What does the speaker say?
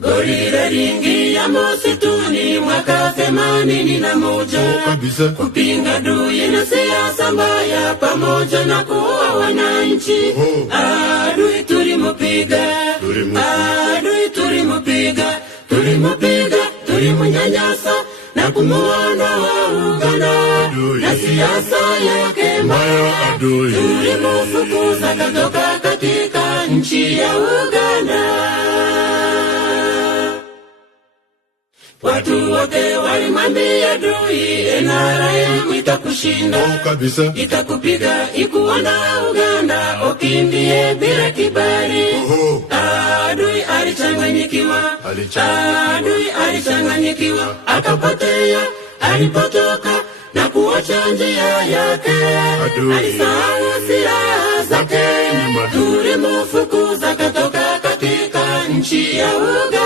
Gorila ringi ya msituni mwaka 81 kupinga adui na siasa mbaya pamoja na kuua wananchi. Adui tulimupiga, adui tulimupiga, tulimunyanyasa na kumuondoa Uganda na siasa yake mbaya. Tulimufukuza katoka katika nchi ya Uganda. Watu wote walimwambia adui, NRM itakushinda, itakupiga ikuondoa Uganda, ukimbie bila kibali. Adui alichanganyikiwa, akapotea alipotoka na kuacha njia yake. Alisahau silaha zake, tulimufukuza katoka katika nchi ya Uganda.